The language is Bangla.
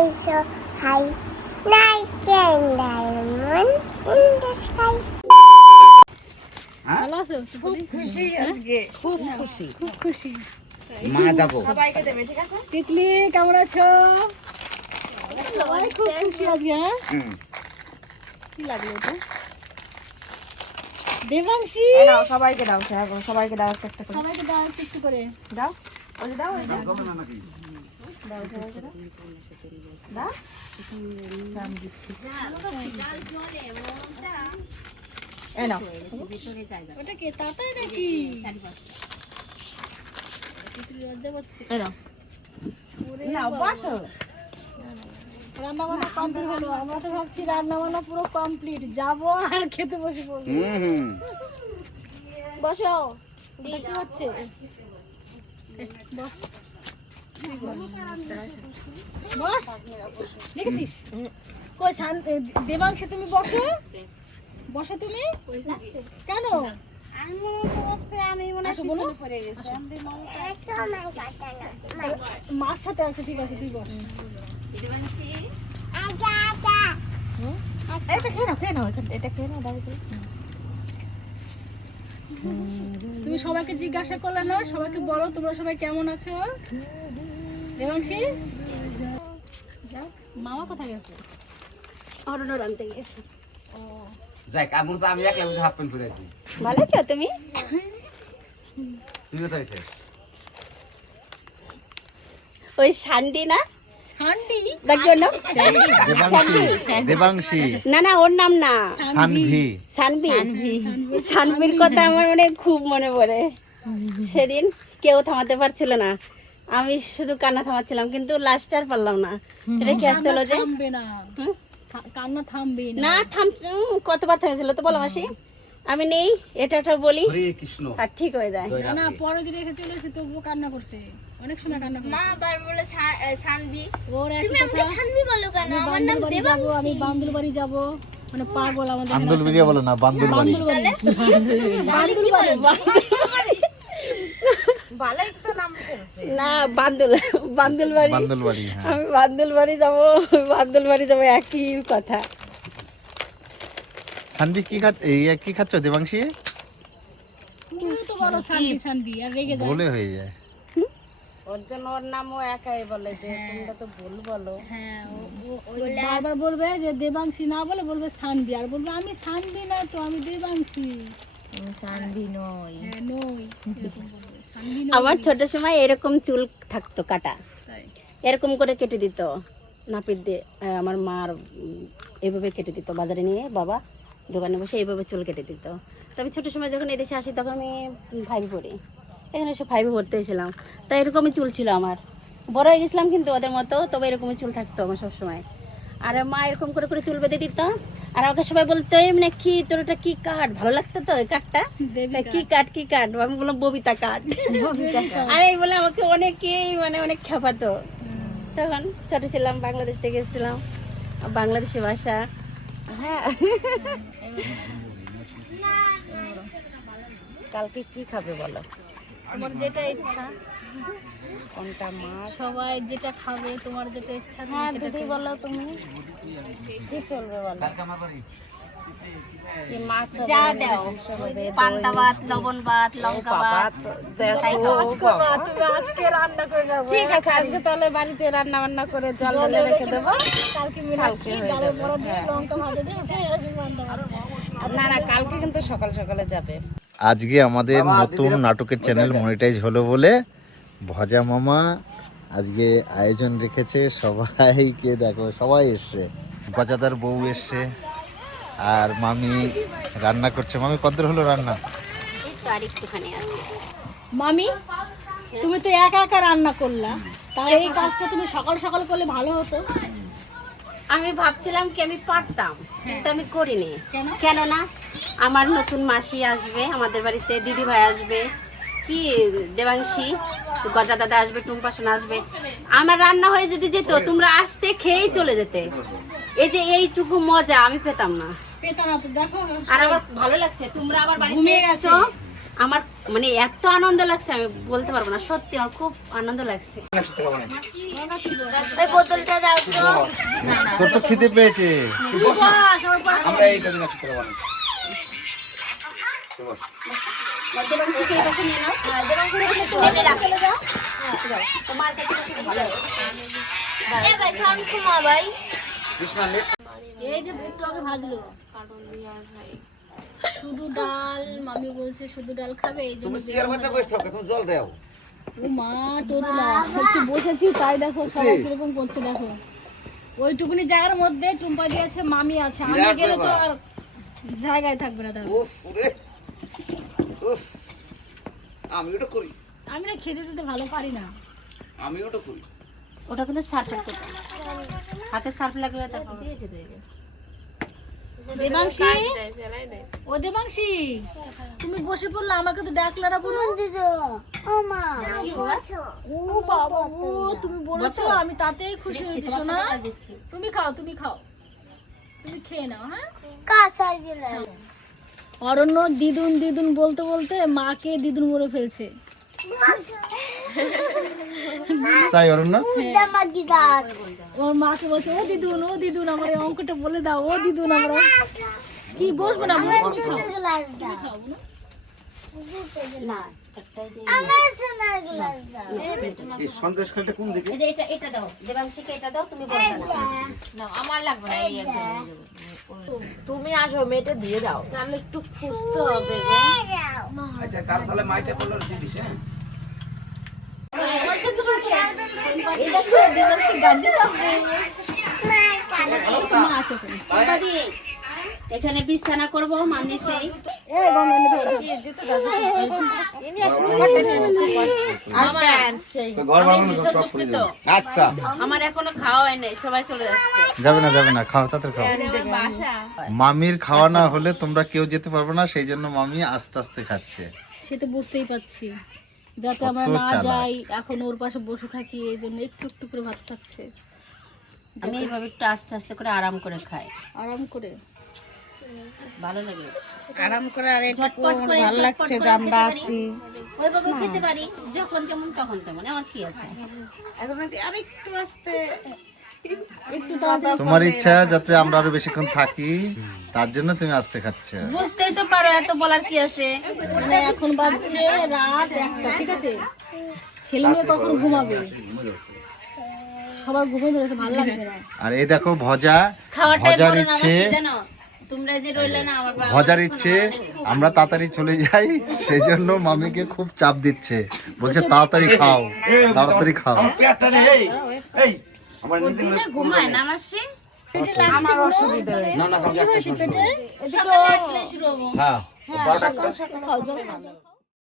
also high. Night and diamond in the sky. খুব খুশি আজকে। খুব খুশি। খুব খুশি। মা যাব। সবাইকে দেবে ঠিক আছে? তিতলি কেমন আছো? খুব খুশি আজকে হ্যাঁ? হুম। কি লাগল এটা দেবাংশী! এই সবাইকে দাও সবাইকে দাও একটা সবাইকে দাও একটু একটু করে। দাও ওই দাও ওই দাও রান্না বান্না কমপ্লিট হলো আমরা তো ভাবছি রান্না বান্না পুরো কমপ্লিট যাব আর খেতে বসে। পড়ব বসো কি হচ্ছে? বস। বস দেখেছিস? কই দেবাংশে তুমি বসো। বসো তুমি। কেন? মনে মার সাথে আছে ঠিক আছে তুই বস। এটা খেয়ে নাও খেয়ে নাও এটা খেয়ে নাও একটু। তুমি সবাইকে জিজ্ঞাসা করলে না সবাইকে বলো তোমরা সবাই কেমন আছো? দেবাংশী মামা কোথায় গেছে? আমার তো আমি একলা বুঝে হাফ প্যান্ট পরে আছি। ভালো আছো তুমি? কোথায় ওই সান্ডি না? শান্তি বাকি ওর নাম দেবাংশী দেবাংশী না না ওর নাম না। সানভি সানভি সানভির কথা আমার মানে খুব মনে পড়ে। সেদিন কেউ থামাতে পারছিল না। আমি শুধু কান্না থামাচ্ছিলাম কিন্তু লাস্ট আর পারলাম না। রেখে কি আসতে হলো যে? না। কান্না থামবে না। না থাম কতবার থেমেছিল তো বলো মাসি। আমি নেই এটা ওটা বলি। হরে কৃষ্ণ। আর ঠিক হয়ে যায়। না। পরে যে রেখে চলেছে তবুও কান্না করছে। অনেক সময় কান্না করছে। আবার বলে সানবি। ওর এক তুমি আমাকে কথা। সানবি বলো কেন? আমার নাম বান্দুল বাড়ি আমি বান্দুল বাড়ি যাব। মানে পাগল আমাদের এখানে আন্দুল বিরিয়া না বান্দুল বাড়ি বান্দুল বাড়ি বান্দুল বাড়ি না বান্দুল বান্দুল বাড়ি বান্দুল বাড়ি হ্যাঁ। আমি বান্দুল বাড়ি যাব বান্দুল বাড়ি যাব একই কথা। সানভি কি খাচ্ছ এই কি খাচ্ছ দেবাংশী? তুই তো বড় শান্তি শান্তি আর রেগে যায়। বলে হয়ে যায়। ওর জন্য ওর নামও একাই বলে যে তোমরা তো ভুল বলো। হ্যাঁ ও- ও- ওই বারবার বলবে যে দেবাংশী না বলে বলবে সানবি আর বলবে আমি সানবি না তো আমি দেবাংশী। সানভি নই। এরকম নই আমার ছোট সময় এরকম চুল থাকতো কাটা। এরকম করে কেটে দিত। নাপিত দিয়ে আমার মার এভাবে কেটে দিত। বাজারে নিয়ে বাবা দোকানে বসে এইভাবে চুল কেটে দিত। তো আমি ছোটো সময় যখন এদেশে আসি তখন আমি ফাইভে পড়ি। এখানে এসে ফাইভে পড়তে এসেছিলাম তাই এরকমই চুল ছিল আমার। বড় হয়ে গেছিলাম কিন্তু ওদের মতো তবে এরকমই চুল থাকতো আমার সবসময়। আর মা এরকম করে করে চুল বেঁধে দিত। আর আমাকে সবাই বলতো মানে কি তোর ওটা কি কাঠ? ভালো লাগতো তো ওই কাঠটা? কি কাঠ। কি কাঠ? আমি বললাম ববিতা কাঠ। আর এই বলে আমাকে অনেকেই মানে অনেক খেপাতো। তখন ছোট ছিলাম বাংলাদেশ থেকে এসেছিলাম। বাংলাদেশি ভাষা হ্যাঁ। কালকে কি খাবে বলো? তোমার যেটা ইচ্ছা। কোনটা মাছ? সবাই যেটা খাবে তোমার যেটা ইচ্ছা তুমি হ্যাঁ দিদি বলো তুমি। কি চলবে বলো? যা দাও। পান্তা ভাত লবণ ভাত লঙ্কা ভাত। তো দেখো বাবা। ঠিক আছে আজকে তাহলে বাড়িতে রান্না বান্না করে জল রেখে দেবো। কালকে মিনাক্ষী গালের বড় দিয়ে লঙ্কা ভাজা দিয়ে উঠে আসবে পান্তা ভাত খাওয়া। না না কালকে কিন্তু সকাল সকালে যাবে। আজকে আমাদের নতুন নাটকের চ্যানেল মনিটাইজ হলো বলে ভজা মামা আজকে আয়োজন রেখেছে। সবাইকে দেখো সবাই এসছে। গজাদার বউ এসছে। আর মামি রান্না করছে। মামি কদ্দূর হলো রান্না? এই তো আর একটুখানি আছে। মামি তুমি তো একা একা রান্না করলা। তাই এই কাজটা তুমি সকাল সকাল করলে ভালো হতো। আমি ভাবছিলাম কি আমি পারতাম কিন্তু আমি করিনি। কেন? কেননা আমার নতুন মাসি আসবে আমাদের বাড়িতে দিদি ভাই আসবে কি দেবাংশী গজা দাদা আসবে টুম্পা সোনা আসবে। আমার রান্না হয়ে যদি যেত তোমরা আসতে খেয়েই চলে যেতে। এই যে এইটুকু মজা আমি পেতাম না না। আর আমার ভালো লাগছে তোমরা আবার বাড়িতে এসছো? আমার মানে এত আনন্দ লাগছে আমি বলতে পারব না সত্যি আমার খুব আনন্দ লাগছে। ওই বোতলটা দাও তো। তোর তো খিদে পেয়েছে। আমরা এইটা নিয়ে ভাই সাউন্ড কমা ভাই কৃষ্ণা নেট এই যে একটু আগে ভাজলো। শুধু ডাল মামি বলছে শুধু ডাল খাবে এই জন্য তুমি চেয়ার মধ্যে বসে তুমি জল দাও। ও মা টোটুলা একটু বসেছি? তাই দেখো সবাই কীরকম করছে দেখো। ওইটুকুনি জায়গার মধ্যে টুম্পা দিয়ে আছে মামি আছে। আমি গেলে তো আর জায়গায় থাকবে না দেখো উফ ওরে। উফ। আমি ওটা করি। আমি না খেতে দিতে ভালো পারি না। আমি ওটা করি। ওটা কিন্তু সার্ফের কথা হাতে সার্ফ লাগলে তারপর দেবাংশী? ও দেবাংশী তুমি বসে পড়লে আমাকে তো ডাকলে না বলো। দিদো ও মা। ও বাবা ও তুমি বলেছ। আমি তাতেই খুশি হয়েছি সোনা। তুমি খাও তুমি খাও। তুমি খেয়ে নাও হ্যাঁ? অরণ্য দিদুন দিদুন বলতে বলতে মাকে দিদুন বলে ফেলছে। তাই জামা দিদার ওর মাকে বলছে ও দিদুন ও দিদুন আমার এই অঙ্কটা বলে দাও ও দিদুন আমরা। কি বসবো না না? না তুমি বলবে না। তুমি আসো মেয়েটা দিয়ে দাও। তাহলে একটু খুঁজতে হবে আচ্ছা কার তাহলে মাইটা বলল দিদিস হ্যাঁ এই দেখো দেবাংশী গাড়ি চাপবে মা আছে ওখানে বাড়ি এখানে বিছানা করব সেই আচ্ছা। আমার এখনও খাওয়া হয় নাই সবাই চলে যাচ্ছে। যাবে না যাবে না খাও তাতে খাও। মামির খাওয়া না হলে তোমরা কেউ যেতে পারবে না সেই জন্য মামি আস্তে আস্তে খাচ্ছে। সে তো বুঝতেই পারছি। যাতে আমরা না যাই এখন ওর পাশে বসে থাকি এই জন্য একটু একটু করে ভাত খাচ্ছে। আমি এইভাবে একটু আস্তে আস্তে করে আরাম করে খাই। আরাম করে। ভালো লাগে। আরাম করে আর ঝটপট করে ভালো লাগছে যে আমরা খেতে পারি। আছি ওইভাবে খেতে পারি যখন যেমন তখন তেমন আমার কি আছে? এখন আর একটু আসতে তোমার ইচ্ছা যাতে আমরা আরও বেশিক্ষণ থাকি তার জন্য তুমি আস্তে খাচ্ছ। বুঝতেই তো পারো এত বলার কি আছে? মানে এখন বাজছে রাত একটা ঠিক আছে? ছেলে মেয়ে কখন ঘুমাবে? সবার ঘুমিয়ে ধরেছে ভালো লাগছে না। আর এই দেখো ভজা ভজার ইচ্ছে। ভজার ইচ্ছে আমরা তাড়াতাড়ি চলে যাই সেই জন্য মামিকে খুব চাপ দিচ্ছে। বলছে তাড়াতাড়ি খাও তাড়াতাড়ি খাও। আমার আমার নিজে ঘুমায় না আমার সে পেটে লাগছে কোনো? না না শুরু হ্যাঁ খাও